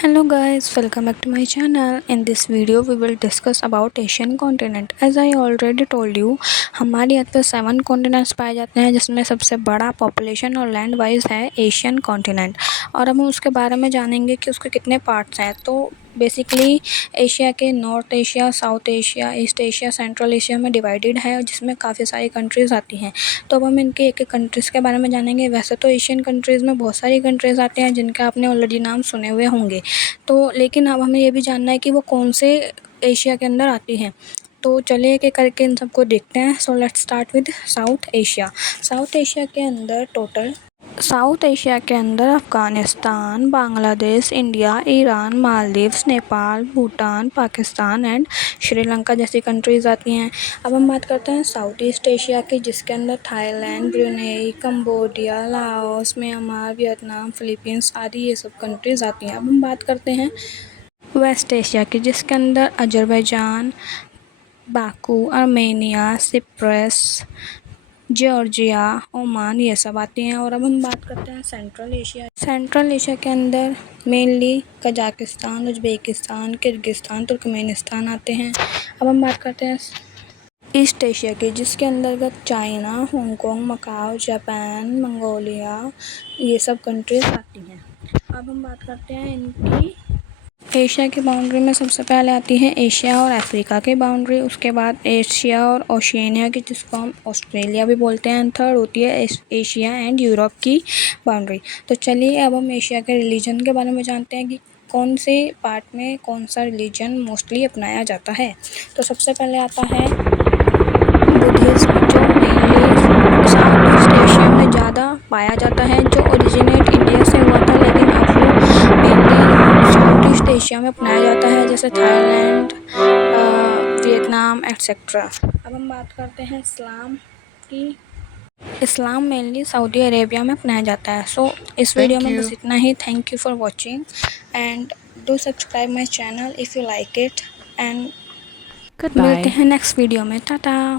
Hello guys, welcome back to my channel. In this video we will discuss about Asian continent. As I already told you, हमारे यहाँ पे 7 continents पाए जाते हैं जिसमें सबसे बड़ा पॉपुलेशन और लैंड वाइज है एशियन कॉन्टिनेंट। और अब हम उसके बारे में जानेंगे कि उसके कितने पार्ट्स हैं। तो बेसिकली एशिया के north Asia, south Asia, east Asia, central Asia में डिवाइडेड है जिसमें काफ़ी सारी कंट्रीज़ आती हैं। तो अब हम इनके एक एक कंट्रीज़ के बारे में जानेंगे। वैसे तो एशियन कंट्रीज़ में बहुत सारी कंट्रीज़ आते हैं जिनके आपने ऑलरेडी नाम सुने हुए होंगे। तो लेकिन अब हमें ये भी जानना है कि वो कौन से एशिया के अंदर आती हैं। तो चलिए एक एक करके इन सबको देखते हैं। So let's start with south Asia. South Asia के अंदर Afghanistan, Bangladesh, India, Iran, Maldives, Nepal, Bhutan, Pakistan and Sri Lanka जैसी कंट्रीज़ आती हैं। अब हम बात करते हैं साउथ ईस्ट एशिया की, जिसके अंदर Thailand, Brunei, Cambodia, Laos, Myanmar, Vietnam, Philippines आदि ये सब कंट्रीज़ आती हैं। अब हम बात करते हैं वेस्ट एशिया की, जिसके अंदर Azerbaijan, Baku, Armenia, Cyprus, Georgia, Oman ये सब आती हैं। और अब हम बात करते हैं सेंट्रल एशिया के अंदर mainly Kazakhstan, Uzbekistan, Kyrgyzstan, Turkmenistan आते हैं। अब हम बात करते हैं ईस्ट एशिया की, जिसके अंतर्गत China, Hong Kong, Macau, Japan, Mongolia ये सब कंट्रीज आती हैं। अब हम बात करते हैं इनकी एशिया की बाउंड्री में। सबसे पहले आती है एशिया और अफ्रीका की बाउंड्री, उसके बाद एशिया और ओशिनिया की, जिसको हम ऑस्ट्रेलिया भी बोलते हैं। थर्ड होती है एशिया एंड यूरोप की बाउंड्री। तो चलिए अब हम एशिया के रिलीजन के बारे में जानते हैं कि कौन से पार्ट में कौन सा रिलीजन मोस्टली अपनाया जाता है। तो सबसे पहले आता है बुद्धिज़्म, जो मेनली साउथ ईस्ट एशिया में ज़्यादा पाया जाता है, जो ओरिजिनेट इंडिया से हुआ था लेकिन अब वो मेनली साउथ ईस्ट एशिया में अपनाया जाता है, जैसे थाईलैंड, वियतनाम एक्सेट्रा। अब हम बात करते हैं इस्लाम की। इस्लाम मेनली सऊदी अरेबिया में अपनाया जाता है। सो इस वीडियो में बस इतना ही। Thank you for watching and do subscribe my channel if you like it and मिलते हैं नेक्स्ट वीडियो में। टाटा।